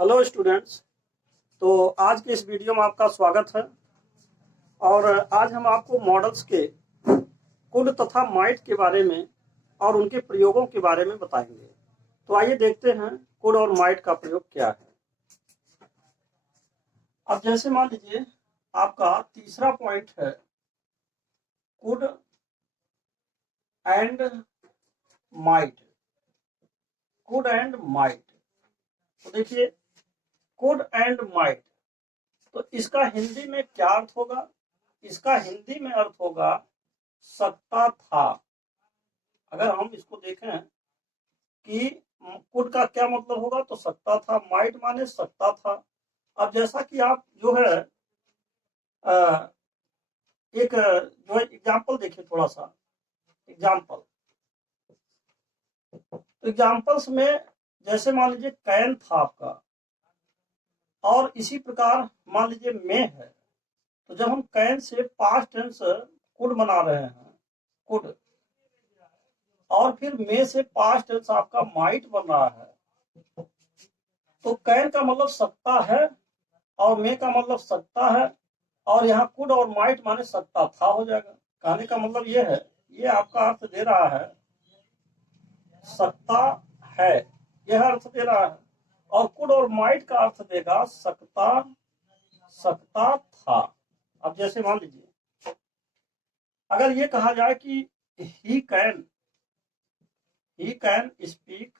Hello students. तो आज के इस वीडियो में आपका स्वागत है। और आज हम आपको मॉडल्स के कुड तथा माइट के बारे में और उनके प्रयोगों के बारे में बताएंगे। तो आइए देखते हैं कुड और माइट का प्रयोग क्या है। अब जैसे मान लीजिए आपका तीसरा पॉइंट है could and might. Could and might, तो देखिए कुड एंड माइट, तो इसका हिंदी में क्या अर्थ होगा? इसका हिंदी में अर्थ होगा सकता था। अगर हम इसको देखें कि कुड का क्या मतलब होगा तो सकता था, माइट माने सकता था। अब जैसा कि आप जो है एक जो है एग्जाम्पल देखिए, थोड़ा सा एग्जाम्पल। तो एग्जाम्पल्स में जैसे मान लीजिए कैन था आपका, और इसी प्रकार मान लीजिए में है। तो जब हम can say past tense could बना रहे हैं, कुड, और फिर में से पास्ट टेंस आपका माइट बन रहा है, तो कैन का मतलब सकता है और में का मतलब सकता है, और यहाँ कुड और माइट माने सकता था हो जाएगा। कहने का मतलब ये है, ये आपका अर्थ दे रहा है सकता है, यह अर्थ दे रहा है, और कुड और माइट का अर्थ देगा सकता, सकता था। अब जैसे मान लीजिए अगर ये कहा जाए कि ही कैन स्पीक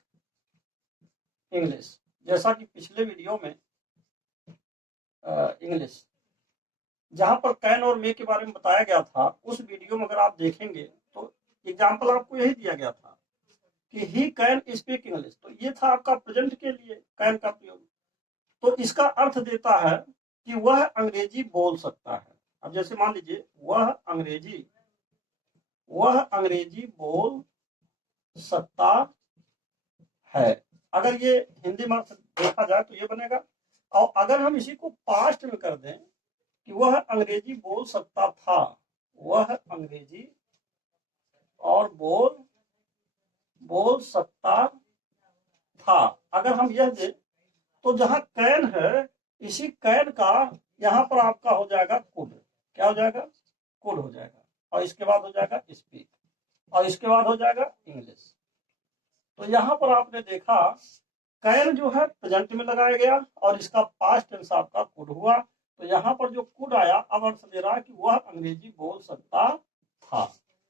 इंग्लिश, जैसा कि पिछले वीडियो में इंग्लिश जहां पर कैन और मे के बारे में बताया गया था, उस वीडियो में अगर आप देखेंगे तो एग्जाम्पल आपको यही दिया गया था कि ही कैन स्पीक इंग्लिश। तो ये था आपका प्रेजेंट के लिए कैन का प्रयोग। तो इसका अर्थ देता है कि वह अंग्रेजी बोल सकता है। अब जैसे मान लीजिए वह अंग्रेजी बोल सकता है। अगर ये हिंदी में देखा जाए तो ये बनेगा। और अगर हम इसी को पास्ट में कर दें कि वह अंग्रेजी बोल सकता था, वह अंग्रेजी और बोल सकता था, अगर हम यह दें तो जहां कैन है, इसी कैन का यहां पर आपका हो जाएगा कुड। क्या हो जाएगा? कुड हो जाएगा। और इसके बाद हो जाएगा स्पीक, और इसके बाद हो जाएगा इंग्लिश। तो यहां पर आपने देखा कैन जो है प्रेजेंट में लगाया गया और इसका पास्ट टेंस आपका कुड हुआ। तो यहाँ पर जो कुड आया अब अर्थ दे रहा है कि वह अंग्रेजी बोल सकता था।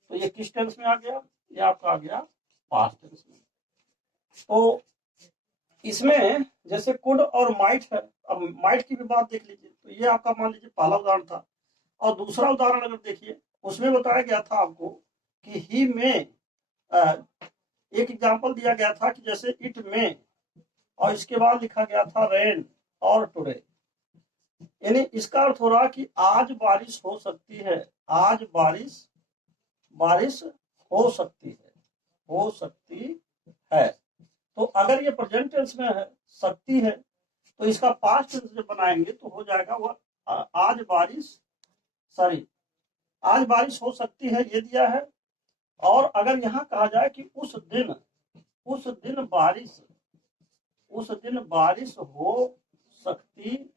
तो ये किस टेंस में आ गया? ये आपका आ गया पास्ट टेंस में। तो इसमें जैसे कुड और माइट है, अब माइट की भी बात देख लीजिए। तो ये आपका मान लीजिए पहला उदाहरण था, और दूसरा उदाहरण अगर देखिए उसमें बताया गया था आपको कि ही में एक एग्जांपल दिया गया था कि जैसे इट में, और इसके बाद लिखा गया था रेन और टुडे। यानी इसका अर्थ हो रहा कि आज बारिश हो सकती है, आज बारिश हो सकती है, हो सकती है। तो अगर ये प्रेजेंट टेंस में है, सकती है, तो इसका पास्ट टेंस जब बनाएंगे तो हो जाएगा वह आज बारिश हो सकती है, ये दिया है। और अगर यहाँ कहा जाए कि उस दिन बारिश हो सकती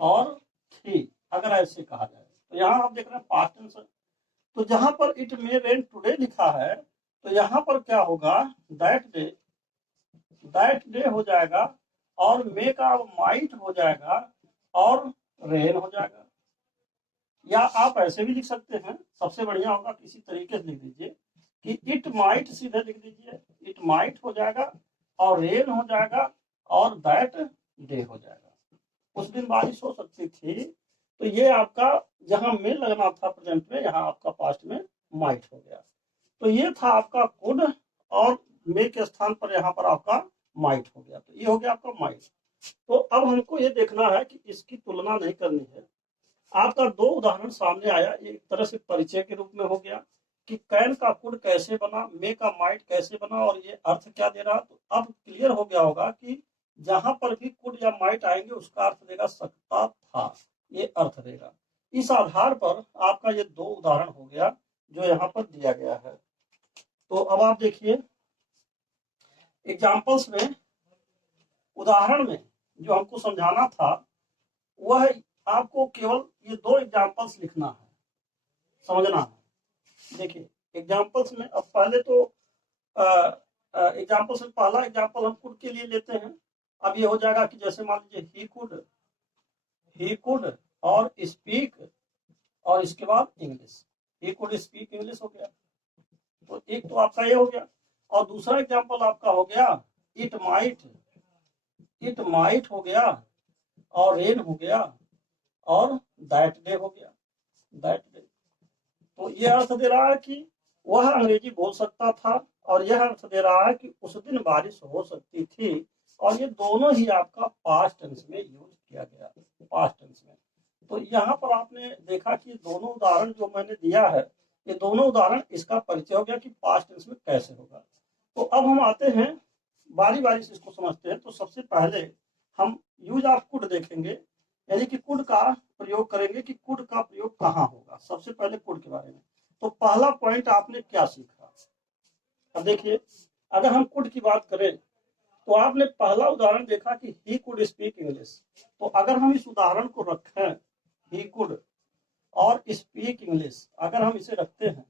और थी, अगर ऐसे कहा जाए तो यहाँ आप देख रहे हैं पास्ट टेंस। तो जहां पर इट मे रेन टुडे लिखा है, तो यहाँ पर क्या होगा? दैट डे हो जाएगा, और मे का माइट हो जाएगा, और रेन हो जाएगा। या आप ऐसे भी लिख सकते हैं, सबसे बढ़िया होगा किसी तरीके से लिख दीजिए कि इट माइट, सीधे लिख दीजिए इट माइट हो जाएगा, और रेन हो जाएगा, और दैट डे हो जाएगा। उस दिन बारिश हो सकती थी। तो ये आपका जहां में लगना था प्रेजेंट में, यहाँ आपका पास्ट में माइट हो गया। तो ये था आपका कुड, और मे के स्थान पर यहाँ पर आपका माइट हो गया। तो ये हो गया आपका माइट। तो अब हमको ये देखना है कि इसकी तुलना नहीं करनी है। आपका दो उदाहरण सामने आया, एक तरह से परिचय के रूप में हो गया कि कैन का कुड कैसे बना, मे का माइट कैसे बना, और ये अर्थ क्या दे रहा। तो अब क्लियर हो गया होगा कि जहां पर भी कुड या माइट आएंगे उसका अर्थ देगा सकता था, ये अर्थ देगा। इस आधार पर आपका ये दो उदाहरण हो गया जो यहाँ पर दिया गया है। तो अब आप देखिए एग्जाम्पल्स में, उदाहरण में जो हमको समझाना था वह आपको केवल ये 2 एग्जाम्पल्स लिखना है, समझना है। देखिए एग्जाम्पल्स में अब पहले तो एग्जाम्पल्स में पहला एग्जाम्पल हम कुड के लिए लेते हैं। अब ये हो जाएगा कि जैसे मान लीजिए ही कुड और स्पीक, और इसके बाद English, he could speak English हो गया। तो एक तो आपका ये हो गया, और दूसरा एग्जाम्पल आपका हो गया इट माइट हो गया, और रेन हो गया, और दैट डे हो गया, दैट डे। तो ये अर्थ दे रहा है कि वह अंग्रेजी बोल सकता था, और यह अर्थ दे रहा है कि उस दिन बारिश हो सकती थी, और ये दोनों ही आपका पास्ट टेंस में यूज किया गया, पास्ट टेंस में। तो यहाँ पर आपने देखा कि दोनों उदाहरण जो मैंने दिया है, ये दोनों उदाहरण इसका परिचय हो गया कि पास्ट टेंस में कैसे होगा। तो अब हम आते हैं बारी बारी से इसको समझते हैं। तो सबसे पहले हम यूज ऑफ कुड देखेंगे, यानी कि कुड का प्रयोग करेंगे कि कुड का प्रयोग कहाँ होगा। सबसे पहले कुड के बारे में, तो पहला पॉइंट आपने क्या सीखा। अब देखिए अगर हम कुड की बात करें तो आपने पहला उदाहरण देखा कि ही कुड स्पीक इंग्लिश। तो अगर हम इस उदाहरण को रखें, ही कुड और स्पीक इंग्लिश, अगर हम इसे रखते हैं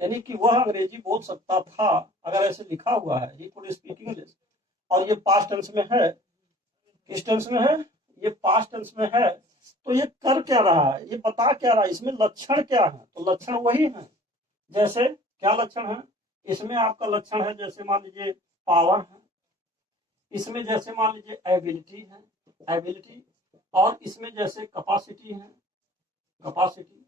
यानी कि वह अंग्रेजी बोल सकता था, अगर ऐसे लिखा हुआ है ही कुड स्पीक इंग्लिश, और ये पास्ट टेंस में है, किस टेंस में है, ये पास्ट टेंस में है, तो ये कर क्या रहा है, ये बता क्या रहा है, इसमें लक्षण क्या है। तो लक्षण वही है, जैसे क्या लक्षण है, इसमें आपका लक्षण है जैसे मान लीजिए पावर है, इसमें जैसे मान लीजिए एबिलिटी है, एबिलिटी, और इसमें जैसे कैपेसिटी है, कैपेसिटी।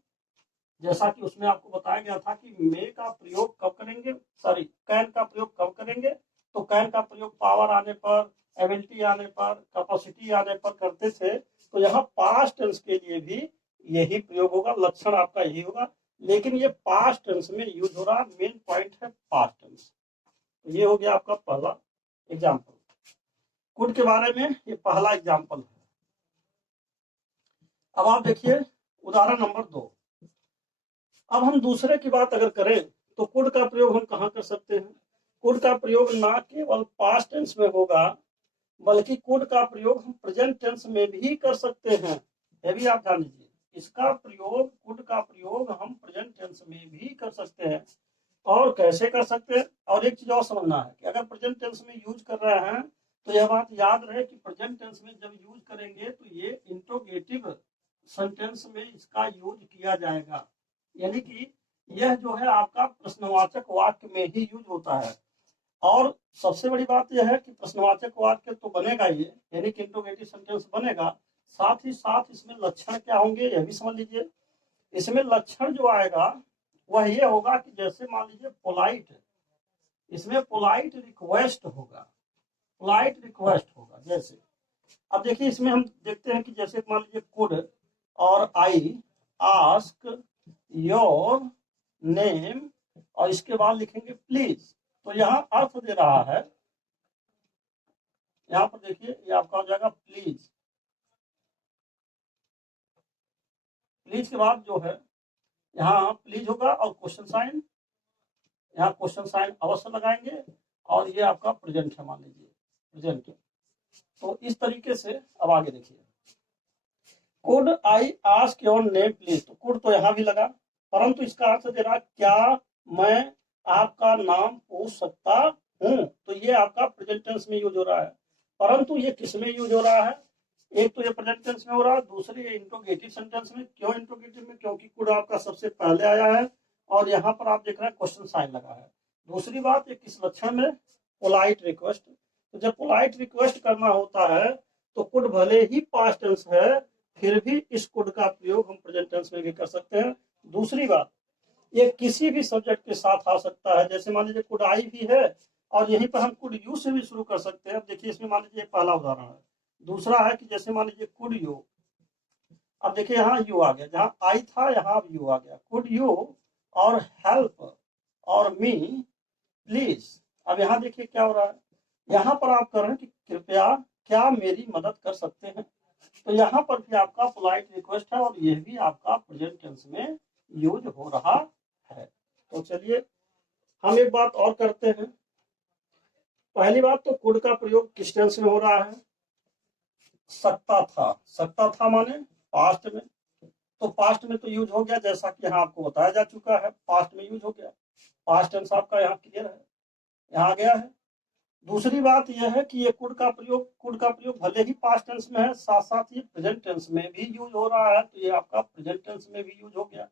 जैसा कि उसमें आपको बताया गया था कि मे का प्रयोग कब करेंगे, सॉरी कैन का प्रयोग कब करेंगे, तो कैन का प्रयोग पावर आने पर, एबिलिटी आने पर, कैपेसिटी आने पर करते थे। तो यहाँ पास्ट टेंस के लिए भी यही प्रयोग होगा, लक्षण आपका यही होगा, लेकिन ये पास्ट टेंस में यूज हो रहा, मेन पॉइंट है पास्ट टेंस। तो ये हो गया आपका पहला एग्जाम्पल कुड के बारे में, ये पहला एग्जाम्पल है। अब आप देखिए उदाहरण नंबर 2। अब हम दूसरे की बात अगर करें तो कुड का प्रयोग हम कहाँ कर सकते हैं। कुड का प्रयोग ना केवल पास्ट टेंस में होगा, बल्कि कुड का प्रयोग हम प्रेजेंट टेंस में भी कर सकते हैं। यह भी आप जान लीजिए, इसका प्रयोग, कुड का प्रयोग हम प्रेजेंट टेंस में भी कर सकते हैं। और कैसे कर सकते हैं, और एक चीज और समझना है कि अगर प्रेजेंट टेंस में यूज कर रहे हैं तो यह बात याद रहे कि प्रेजेंट टेंस में जब यूज करेंगे तो ये इंट्रोगेटिव सेंटेंस में इसका यूज किया जाएगा, यानी कि यह जो है आपका प्रश्नवाचक वाक्य में ही यूज होता है। और सबसे बड़ी बात यह है कि प्रश्नवाचक वाक्य तो बनेगा ये, यानी कि इंट्रोगेटिव सेंटेंस बनेगा, साथ ही साथ इसमें लक्षण क्या होंगे यह भी समझ लीजिए। इसमें लक्षण जो आएगा वह ये होगा कि जैसे मान लीजिए पोलाइट, इसमें पोलाइट रिक्वेस्ट होगा, पोलाइट रिक्वेस्ट होगा। जैसे अब देखिए इसमें हम देखते हैं कि जैसे मान लीजिए कुड और आई आस्क योर नेम, और इसके बाद लिखेंगे प्लीज। तो यहाँ अर्थ दे रहा है, यहाँ पर देखिए ये आपका हो जाएगा प्लीज। प्लीज के बाद जो है यहाँ प्लीज होगा और क्वेश्चन साइन, यहाँ क्वेश्चन साइन अवश्य लगाएंगे, और ये आपका प्रेजेंट है, मान लीजिए प्रेजेंट। तो इस तरीके से अब आगे देखिए, could I ask your name please. तो कुड तो यहाँ भी लगा, परंतु इसका अर्थ दे रहा क्या मैं आपका नाम पूछ सकता हूँ। तो ये आपका प्रेजेंट टेंस में यूज हो रहा है, परंतु ये किस में यूज हो रहा है, एक तो ये प्रेजेंट टेंस में हो रहा है, दूसरी ये इंट्रोगेटिव सेंटेंस में। क्यों इंट्रोगेटिव में, क्योंकि कुड आपका सबसे पहले आया है, और यहाँ पर आप देख रहे हैं क्वेश्चन साइन लगा है। दूसरी बात ये किस लक्षण में, पोलाइट रिक्वेस्ट। तो जब पोलाइट रिक्वेस्ट करना होता है तो कुड भले ही पास्ट टेंस है, फिर भी इस कुड का प्रयोग हम प्रेजेंट टेंस में भी कर सकते हैं। दूसरी बात, ये किसी भी सब्जेक्ट के साथ आ सकता है, जैसे मान लीजिए कुड आई भी है, और यहीं पर हम कुड यू से भी शुरू कर सकते हैं। अब देखिए इसमें मान लीजिए पहला उदाहरण है। दूसरा है कि जैसे मान लीजिए कुड यू, अब देखिए यहाँ यू आ गया, जहाँ आई था यहाँ यू आ गया, कुड यू और हेल्प और मी प्लीज। अब यहाँ देखिए क्या हो रहा है, यहाँ पर आप कर रहे हैं कि कृपया क्या मेरी मदद कर सकते हैं। तो यहाँ पर भी आपका पोलाइट रिक्वेस्ट है, और यह भी आपका प्रेजेंट टेंस में यूज हो रहा है। तो चलिए हम एक बात और करते हैं। पहली बात तो कुड का प्रयोग किस टेंस में हो रहा है, सकता था माने पास्ट में, तो पास्ट में तो यूज हो गया, जैसा कि यहाँ आपको बताया जा चुका है, पास्ट में यूज हो गया, पास्ट टेंस आपका यहाँ क्लियर है, यहाँ गया है। दूसरी बात यह है कि ये कुड का प्रयोग भले ही पास्ट टेंस में है, साथ साथ ये प्रेजेंट टेंस में भी यूज हो रहा है, तो ये आपका प्रेजेंट टेंस में भी यूज हो गया,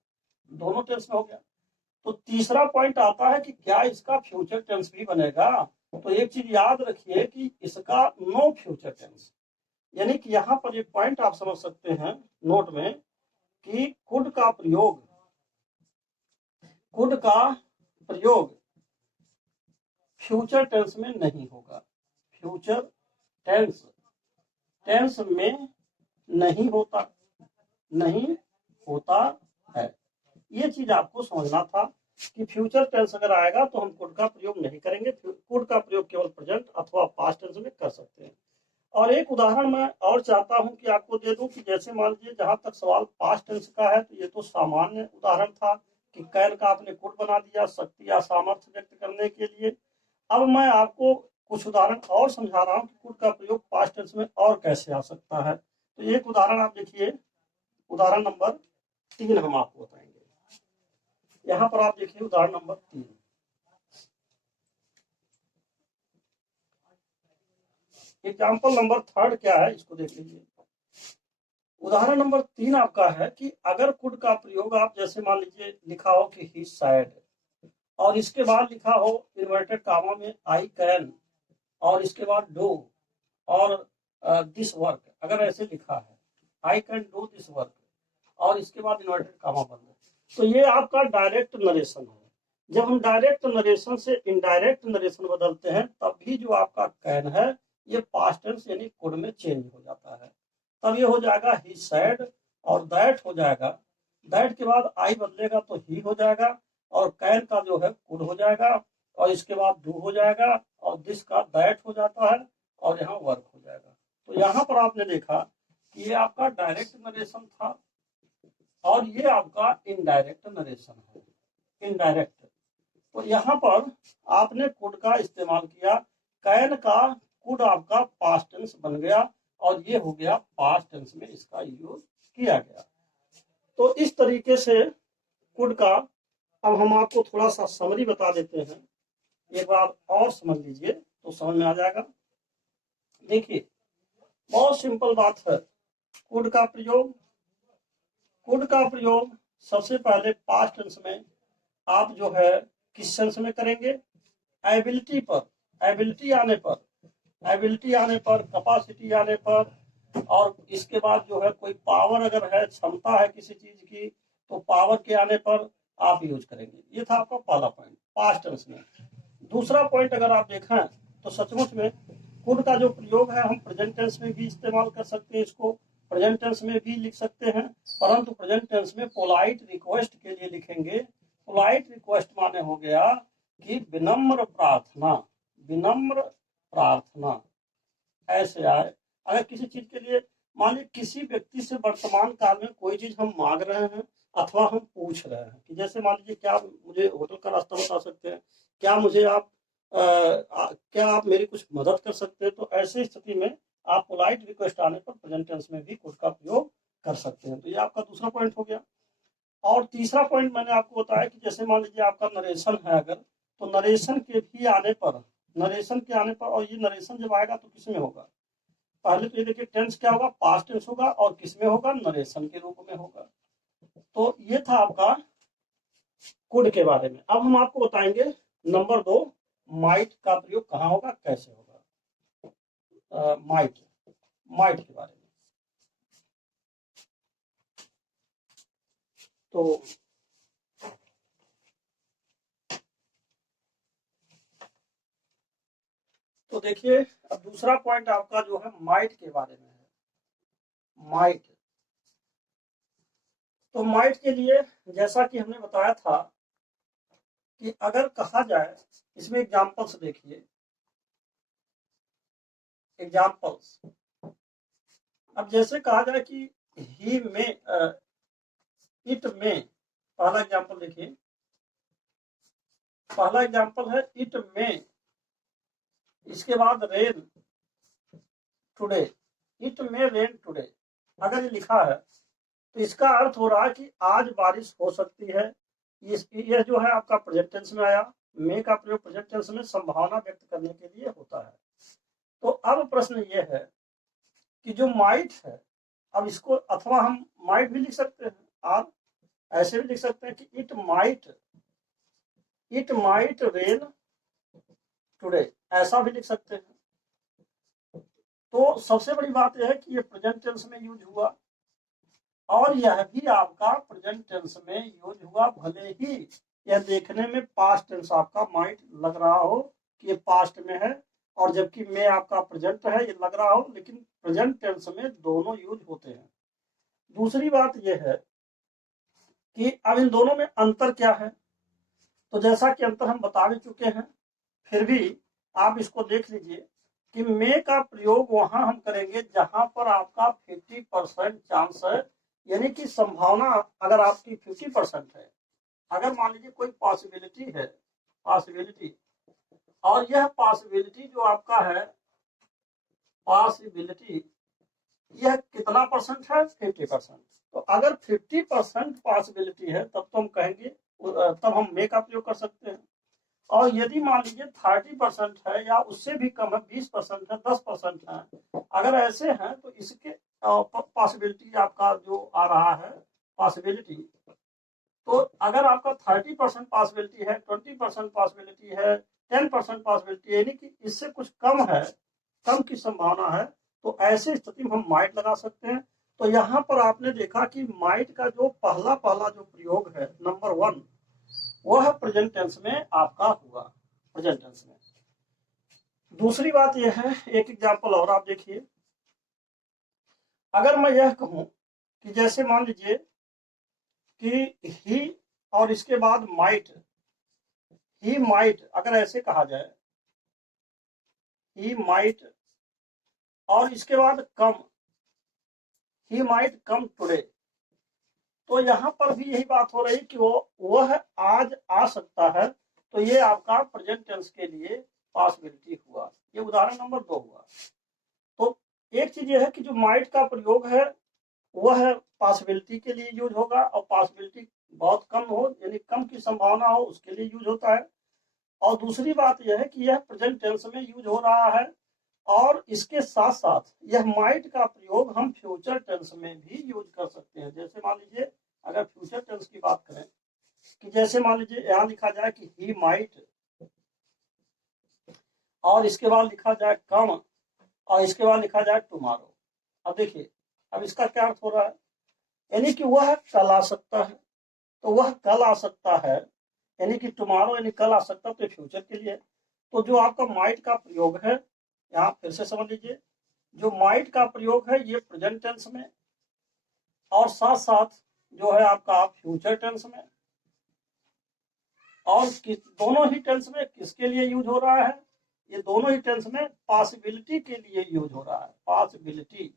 दोनों टेंस में हो गया। तो तीसरा पॉइंट आता है कि क्या इसका फ्यूचर टेंस भी बनेगा। तो एक चीज याद रखिए कि इसका नो फ्यूचर टेंस, यानी कि यहाँ पर एक पॉइंट आप समझ सकते हैं नोट में कि कुड का प्रयोग फ्यूचर टेंस में नहीं होगा, फ्यूचर टेंस में नहीं होता है। ये चीज आपको समझना था कि फ्यूचर टेंस अगर आएगा तो हम कुड का प्रयोग नहीं करेंगे, कुड का प्रयोग केवल प्रेजेंट अथवा पास्ट टेंस में कर सकते हैं। और एक उदाहरण मैं और चाहता हूं कि आपको दे दूं कि जैसे मान लीजिए जहां तक सवाल पास्ट टेंस का है, तो ये तो सामान्य उदाहरण था कि कैन का आपने कुड बना दिया शक्ति या सामर्थ्य व्यक्त करने के लिए। अब मैं आपको कुछ उदाहरण और समझा रहा हूं कि कुड का प्रयोग पास्ट टेंस में और कैसे आ सकता है। तो एक उदाहरण आप देखिए, उदाहरण नंबर 3 हम आपको बताएंगे। यहाँ पर आप देखिए उदाहरण नंबर 3, एग्जाम्पल नंबर 3 क्या है इसको देख लीजिए। उदाहरण नंबर 3 आपका है कि अगर कुड का प्रयोग आप जैसे मान लीजिए लिखा हो कि ही सैड, और इसके बाद लिखा हो इन्वर्टेड कामा में आई कैन, और इसके बाद डू और दिस वर्क, अगर ऐसे लिखा है I can do this work और इसके बाद इन्वर्टेड कामा बंद, तो ये आपका डायरेक्ट नरेशन है। जब हम डायरेक्ट नरेशन से इनडायरेक्ट नरेशन बदलते हैं तब भी जो आपका कैन है ये पास्ट टेंस यानी कुड में चेंज हो जाता है। तब ये हो जाएगा ही सैड, और दैट हो जाएगा, दैट के बाद आई बदलेगा तो ही हो जाएगा, और कैन का जो है कुड हो जाएगा, और इसके बाद डू हो जाएगा, और दिस का दैट हो जाता है, और यहाँ वर्क हो जाएगा। तो यहाँ पर आपने देखा कि ये आपका डायरेक्ट नरेशन था और ये आपका इनडायरेक्ट नरेशन है, इनडायरेक्ट। तो यहाँ पर आपने कुड का इस्तेमाल किया, कैन का कुड आपका पास्ट टेंस बन गया और ये हो गया पास्ट टेंस में इसका यूज किया गया। तो इस तरीके से कुड का, अब हम आपको थोड़ा सा समरी बता देते हैं, एक बार और समझ लीजिए तो समझ में आ जाएगा। देखिए बहुत सिंपल बात है, कुड का प्रयोग सबसे पहले पास्ट टेंस में आप जो है किस सेंस में करेंगे, एबिलिटी पर, एबिलिटी आने पर, कैपेसिटी आने पर, और इसके बाद जो है कोई पावर अगर है, क्षमता है किसी चीज की, तो पावर के आने पर आप यूज करेंगे। ये था आपका पहला पॉइंट पास्ट टेंस में। दूसरा पॉइंट अगर आप देखें तो सचमुच में कुड का जो प्रयोग है हम प्रेजेंट टेंस में भी इस्तेमाल कर सकते हैं, इसको प्रेजेंट टेंस में भी लिख सकते हैं, परंतु प्रेजेंट टेंस में पोलाइट रिक्वेस्ट के लिए लिखेंगे। पोलाइट रिक्वेस्ट माने हो गया कि विनम्र प्रार्थना ऐसे आए। अगर किसी चीज के लिए मान लीजिए किसी व्यक्ति से वर्तमान काल में कोई चीज हम मांग रहे हैं अथवा हम पूछ रहे हैं कि जैसे मान लीजिए क्या मुझे होटल का रास्ता बता सकते हैं, क्या मुझे आप क्या आप मेरी कुछ मदद कर सकते हैं, तो ऐसी स्थिति में आप पोलाइट रिक्वेस्ट आने पर प्रेजेंट टेंस में भी कुड का प्रयोग कर सकते हैं। तो ये आपका दूसरा पॉइंट हो गया। और तीसरा पॉइंट मैंने आपको बताया कि जैसे मान लीजिए आपका नरेशन है अगर, तो नरेशन के आने पर, और ये नरेशन जब आएगा तो किसमें होगा, पहले तो ये देखिए टेंस क्या होगा, पास्ट टेंस होगा, और किसमें होगा, नरेशन के रूप में होगा। तो ये था आपका कुड के बारे में। अब हम आपको बताएंगे नंबर 2, माइट का प्रयोग कहाँ होगा, कैसे होगा। माइट के बारे में तो देखिए अब दूसरा पॉइंट आपका जो है माइट के बारे में है। माइट, तो माइट के लिए जैसा कि हमने बताया था कि अगर कहा जाए, इसमें एग्जांपल्स देखिए, एग्जांपल्स, अब जैसे कहा जाए कि ही में, इट में, पहला एग्जांपल देखिए, पहला एग्जांपल है इट में, इसके बाद rain today, it may rain today, अगर ये लिखा है तो इसका अर्थ हो रहा है कि आज बारिश हो सकती है। यह जो है आपका प्रेजेंट टेंस में आया। मे का प्रयोग प्रेजेंट टेंस में संभावना व्यक्त करने के लिए होता है। तो अब प्रश्न यह है कि जो माइट है, अब इसको अथवा हम माइट भी लिख सकते हैं और ऐसे भी लिख सकते हैं कि इट माइट रेन टुडे, ऐसा भी लिख सकते हैं। तो सबसे बड़ी बात यह है कि ये प्रेजेंट टेंस में यूज हुआ और यह भी आपका प्रेजेंट टेंस में यूज हुआ, भले ही यह देखने में पास्ट टेंस आपका माइट लग रहा हो कि ये पास्ट में है, और जबकि में आपका प्रेजेंट है ये लग रहा हो, लेकिन प्रेजेंट टेंस में दोनों यूज होते हैं। दूसरी बात यह है कि अब इन दोनों में अंतर क्या है। तो जैसा कि अंतर हम बता भी चुके हैं, फिर भी आप इसको देख लीजिए कि मे का प्रयोग वहां हम करेंगे जहां पर आपका 50% चांस है, यानी कि संभावना अगर आपकी 50% है, अगर मान लीजिए कोई पॉसिबिलिटी है, पॉसिबिलिटी, और यह पॉसिबिलिटी जो आपका है, पॉसिबिलिटी यह कितना परसेंट है, 50%। तो अगर 50% पॉसिबिलिटी है तब तो हम कहेंगे, तब हम मे का प्रयोग कर सकते हैं। और यदि मान लीजिए 30% है या उससे भी कम है, 20% है, 10% है, अगर ऐसे हैं तो इसके पॉसिबिलिटी आपका जो आ रहा है पॉसिबिलिटी, तो अगर आपका 30% पॉसिबिलिटी है, 20% पॉसिबिलिटी है, 10% पॉसिबिलिटी है, यानी कि इससे कुछ कम है, कम की संभावना है, तो ऐसे स्थिति में हम माइट लगा सकते हैं। तो यहाँ पर आपने देखा कि माइट का जो पहला जो प्रयोग है, नंबर 1, वह प्रेजेंट टेंस में आपका हुआ, प्रेजेंट टेंस में। दूसरी बात यह है, एक एग्जांपल और आप देखिए, अगर मैं यह कहूं कि जैसे मान लीजिए कि ही और इसके बाद माइट, ही माइट, अगर ऐसे कहा जाए, ही माइट और इसके बाद कम, ही माइट कम टुडे, तो यहां पर भी यही बात हो रही कि वह आज आ सकता है। तो ये आपका प्रेजेंट टेंस के लिए पॉसिबिलिटी हुआ, ये उदाहरण नंबर 2 हुआ। तो एक चीज यह है कि जो माइट का प्रयोग है वह पॉसिबिलिटी के लिए यूज होगा, और पॉसिबिलिटी बहुत कम हो यानी कम की संभावना हो उसके लिए यूज होता है। और दूसरी बात यह है कि यह प्रेजेंट टेंस में यूज हो रहा है, और इसके साथ साथ यह माइट का प्रयोग हम फ्यूचर टेंस में भी यूज कर सकते हैं। जैसे मान लीजिए अगर फ्यूचर टेंस की बात करें कि जैसे मान लीजिए यहाँ लिखा जाए कि ही माइट, और इसके बाद लिखा जाए कम, और इसके बाद लिखा जाए टुमारो। अब देखिए, अब इसका क्या अर्थ हो रहा है, यानी कि वह कल आ सकता है, तो वह कल आ सकता है, यानी कि टुमारो यानी कल आ सकता है, तो फ्यूचर के लिए। तो जो आपका माइट का प्रयोग है, यहाँ फिर से समझ लीजिए, जो माइट का प्रयोग है ये प्रेजेंट टेंस में, और साथ साथ जो है आपका फ्यूचर टेंस में, और दोनों ही टेंस में किसके लिए यूज हो रहा है, ये दोनों ही टेंस में पॉसिबिलिटी के लिए यूज हो रहा है, पॉसिबिलिटी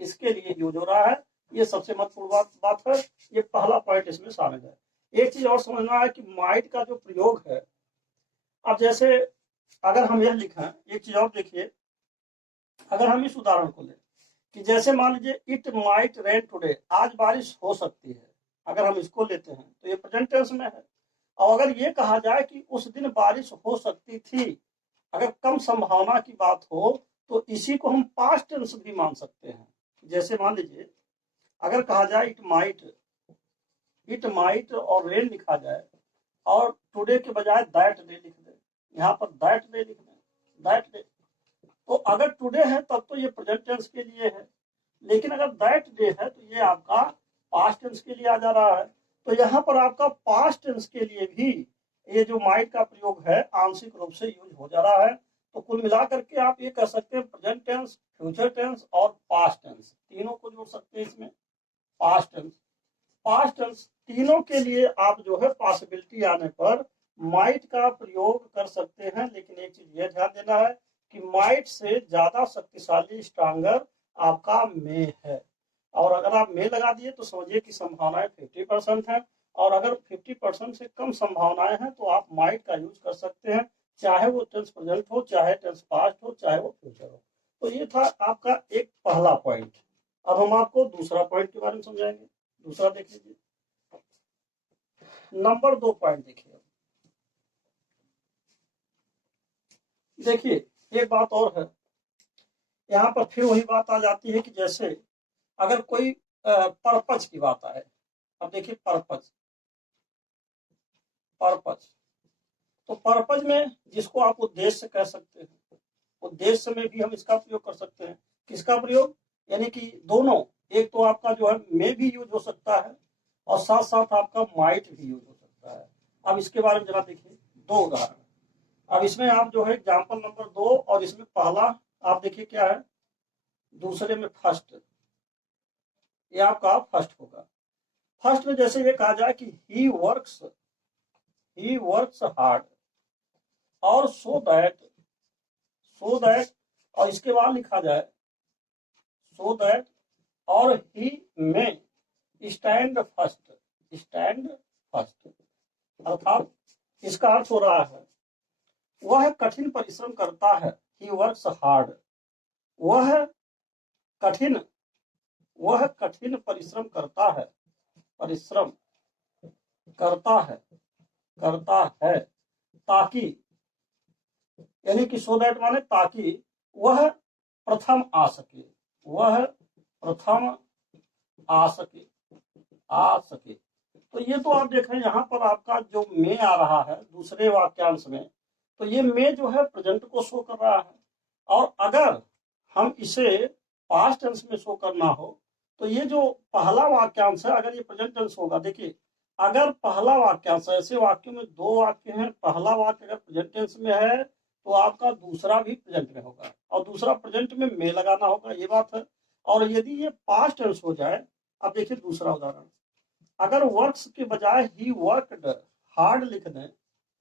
इसके लिए यूज हो रहा है। ये सबसे महत्वपूर्ण बात है, ये पहला पॉइंट इसमें शामिल है। एक चीज और समझना है कि माइट का जो प्रयोग है, अब जैसे अगर हम यह लिखें, एक चीज और देखिए, अगर हम इस उदाहरण को लें कि जैसे मान लीजिए इट माइट रेन टुडे, आज बारिश हो सकती है, अगर हम इसको लेते हैं तो ये प्रेजेंट टेंस में है। और अगर ये कहा जाए कि उस दिन बारिश हो सकती थी, अगर कम संभावना की बात हो, तो इसी को हम पास्ट टेंस भी मान सकते हैं। जैसे मान लीजिए अगर कहा जाए इट माइट और रेन लिखा जाए, और टुडे के बजाय दैट डे लिख दे, यहाँ पर दैट डे लिख दें, दैट डे, तो अगर टुडे है तब तो ये प्रेजेंट टेंस के लिए है, लेकिन अगर दैट डे है तो ये आपका पास्ट टेंस के लिए आ जा रहा है। तो यहाँ पर आपका पास्ट टेंस के लिए भी ये जो माइट का प्रयोग है आंशिक रूप से यूज हो जा रहा है। तो कुल मिलाकर के आप ये कह सकते हैं प्रेजेंट टेंस, फ्यूचर टेंस और पास्ट टेंस, तीनों को जोड़ सकते हैं इसमें। पास्ट टेंस तीनों के लिए आप जो है पॉसिबिलिटी आने पर माइट का प्रयोग कर सकते हैं, लेकिन एक चीज यह ध्यान देना है कि माइट से ज्यादा शक्तिशाली, स्ट्रांगर आपका मे है। और अगर आप मे लगा दिए तो समझिए कि संभावनाएं 50% है, और अगर 50% से कम संभावनाएं हैं तो आप माइट का यूज कर सकते हैं, चाहे वो टेंस प्रेजेंट हो, चाहे टेंस पास्ट हो, चाहे वो फ्यूचर हो। तो ये था आपका एक पहला पॉइंट। अब हम आपको दूसरा पॉइंट के बारे में समझाएंगे। दूसरा देख लीजिए, नंबर 2 पॉइंट देखिए। देखिए एक बात और है, यहाँ पर फिर वही बात आ जाती है कि जैसे अगर कोई पर्पज की बात आए। अब देखिए पर्पज, पर्पज तो पर्पज में जिसको आप उद्देश्य कह सकते हैं, उद्देश्य में भी हम इसका प्रयोग कर सकते हैं। किसका प्रयोग, यानी कि दोनों, एक तो आपका जो है मे भी यूज हो सकता है और साथ साथ आपका माइट भी यूज हो सकता है। अब इसके बारे में जरा देखिए, 2 उदाहरण। अब इसमें आप जो है एग्जाम्पल नंबर 2 और इसमें पहला आप देखिए क्या है, दूसरे में फर्स्ट, ये आपका फर्स्ट होगा। फर्स्ट में जैसे ये कहा जाए कि ही वर्क्स हार्ड और सो दैट और इसके बाद लिखा जाए सो दैट और ही में स्टैंड फर्स्ट, अर्थात इसका अर्थ हो रहा है वह कठिन परिश्रम करता है। ही वर्क्स हार्ड, वह कठिन परिश्रम करता है, ताकि, यानी कि सो दैट माने ताकि वह प्रथम आ सके, तो ये तो आप देख रहे हैं यहाँ पर आपका जो मे आ रहा है दूसरे वाक्यांश में, तो ये मे जो है प्रेजेंट को शो कर रहा है। और अगर हम इसे पास्ट टेंस में शो करना हो तो ये जो पहला वाक्यांश है अगर ये प्रेजेंट टेंस होगा, देखिए अगर पहला वाक्यांश, ऐसे वाक्यों में 2 वाक्य हैं, पहला वाक्य अगर प्रेजेंट टेंस में है तो आपका दूसरा भी प्रेजेंट में होगा और दूसरा प्रेजेंट में मे लगाना होगा, ये बात है। और यदि ये पास्ट टेंस हो जाए, अब देखिए दूसरा उदाहरण, अगर वर्क्स के बजाय ही वर्कड हार्ड लिख दें,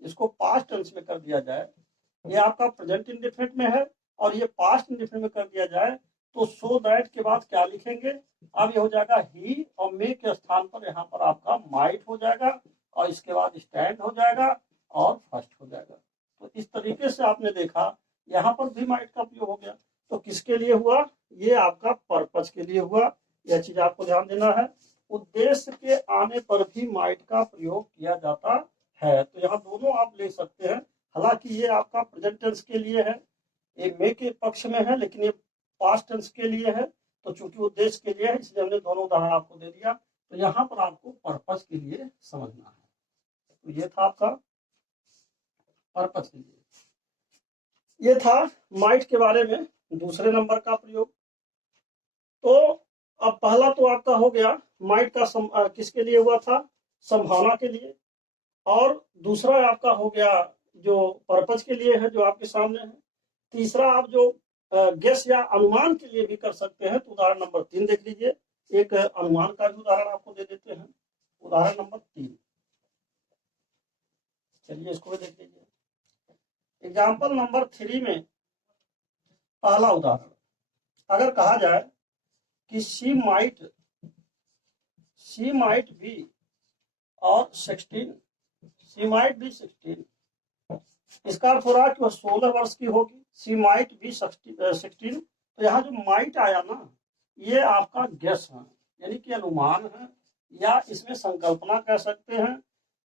इसको पास्ट टेंस में कर दिया जाए, ये आपका प्रेजेंट इंडेफिनिट में है और ये पास्ट इंडेफिनिट में कर दिया जाए, तो सो दैट के बाद क्या लिखेंगे, अब ये हो जाएगा ही और मे के स्थान पर यहाँ पर आपका माइट हो जाएगा और इसके बाद स्टैंड हो जाएगा और फर्स्ट हो जाएगा। तो इस तरीके से आपने देखा यहाँ पर भी माइट का प्रयोग हो गया। तो किसके लिए हुआ, ये आपका पर्पज के लिए हुआ, यह चीज आपको ध्यान देना है। उद्देश्य के आने पर भी माइट का प्रयोग किया जाता है। तो यहाँ दोनों आप ले सकते हैं, हालांकि ये आपका प्रेजेंट टेंस के लिए है, ये मे के पक्ष में है, लेकिन ये पास्ट टेंस के लिए है। तो चूंकि उद्देश्य के लिए है इसलिए हमने दोनों उदाहरण आपको दे दिया। तो यहाँ पर आपको पर्पज के लिए समझना है। तो ये था आपका पर्पज के लिए, ये था माइट के बारे में दूसरे नंबर का प्रयोग। तो अब पहला तो आपका हो गया माइट का किसके लिए हुआ था, संभावना के लिए, और दूसरा आपका हो गया जो पर्पज के लिए है जो आपके सामने है। तीसरा आप जो गेस या अनुमान के लिए भी कर सकते हैं। तो उदाहरण नंबर 3 देख लीजिए, एक अनुमान का भी उदाहरण आपको दे देते हैं। उदाहरण नंबर 3, चलिए इसको भी देख लीजिए। एग्जाम्पल नंबर 3 में पहला उदाहरण, अगर कहा जाए कि शी माइट बी और 16, शी माइट बी 16, इसका अर्थ हो रहा है कि वह 16 वर्ष की होगी। शी माइट बी 16, तो यहाँ जो माइट आया ना, ये आपका गेस है, यानी कि अनुमान है या इसमें संकल्पना कह सकते हैं।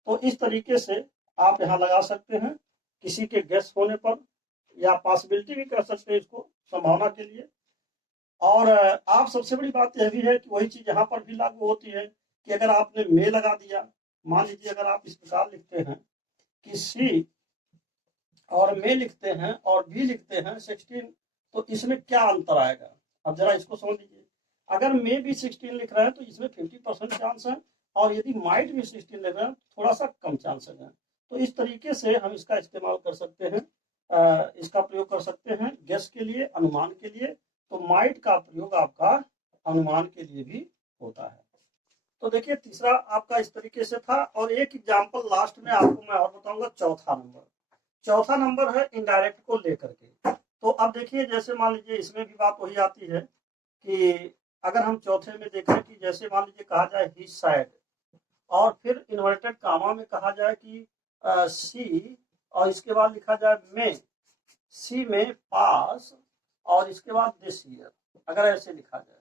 तो इस तरीके से आप यहाँ लगा सकते हैं किसी के गेस होने पर, या पॉसिबिलिटी भी कह सकते हैं इसको, संभावना के लिए। और आप सबसे बड़ी बात यह भी है कि वही चीज यहाँ पर भी लागू होती है कि अगर आपने मे लगा दिया, मान लीजिए अगर आप इस प्रकार लिखते हैं कि सी और मे लिखते हैं और बी लिखते हैं 16, तो इसमें क्या अंतर आएगा, अब जरा इसको समझ लीजिए। अगर मे भी 16 लिख रहे हैं तो इसमें 50% चांस है, और यदि माइट भी 16 लिख रहे हैं तो थोड़ा सा कम चांसेस है। तो इस तरीके से हम इसका इस्तेमाल कर सकते हैं, इसका प्रयोग कर सकते हैं गेस के लिए, अनुमान के लिए। तो माइट का प्रयोग आपका अनुमान के लिए भी होता है। तो देखिए तीसरा आपका इस तरीके से था। और एक एग्जाम्पल लास्ट में आपको मैं और बताऊंगा, चौथा नंबर है इनडायरेक्ट को लेकर के। तो अब देखिए जैसे मान लीजिए इसमें भी बात वही आती है कि अगर हम चौथे में देखें कि जैसे मान लीजिए कहा जाए ही सैड, और फिर इन्वर्टेड कामा में कहा जाए कि सी, और इसके बाद लिखा जाए में, सी में पास और इसके बाद दिस ईयर, अगर ऐसे लिखा जाए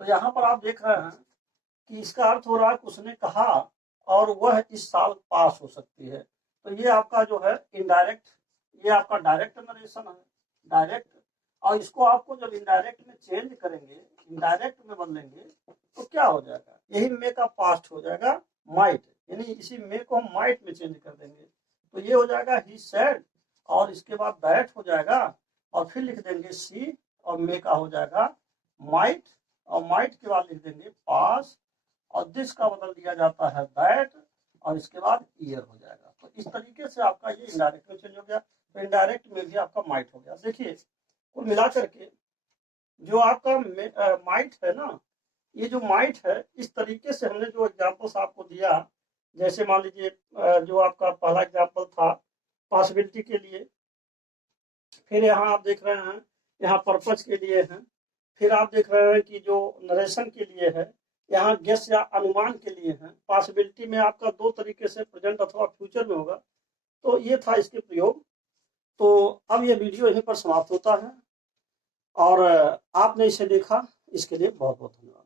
तो यहाँ पर आप देख रहे हैं कि इसका अर्थ हो रहा है कि उसने कहा और वह इस साल पास हो सकती है। तो ये आपका जो है इनडायरेक्ट, ये आपका डायरेक्ट नरेशन है, डायरेक्ट। और इसको आपको जब इनडायरेक्ट में चेंज करेंगे, इनडायरेक्ट में बदलेंगे तो क्या हो जाएगा, यही मे का पास्ट हो जाएगा माइट, यानी इसी मे को हम माइट में चेंज कर देंगे। तो ये हो जाएगा ही सेड, और इसके बाद दैट हो जाएगा, और फिर लिख देंगे सी, और मे का हो जाएगा माइट, और माइट के बाद लिख देंगे पास, और दिस का बदल दिया जाता है दैट, और इसके बाद ईयर हो जाएगा। तो इस तरीके से आपका ये इनडायरेक्ट में चेंज हो गया। तो इनडायरेक्ट में भी आपका माइट हो गया। देखिए कुल मिला करके जो आपका माइट है ना, ये जो माइट है, इस तरीके से हमने जो एग्जाम्पल्स आपको दिया, जैसे मान लीजिए जो आपका पहला एग्जाम्पल था पॉसिबिलिटी के लिए, फिर यहाँ आप देख रहे हैं यहाँ पर्पज के लिए है, फिर आप देख रहे हैं कि जो नरेशन के लिए है, यहाँ गेस या अनुमान के लिए है। पॉसिबिलिटी में आपका दो तरीके से प्रेजेंट अथवा फ्यूचर में होगा। तो ये था इसके प्रयोग। तो अब ये वीडियो यहीं पर समाप्त होता है, और आपने इसे देखा इसके लिए बहुत बहुत धन्यवाद।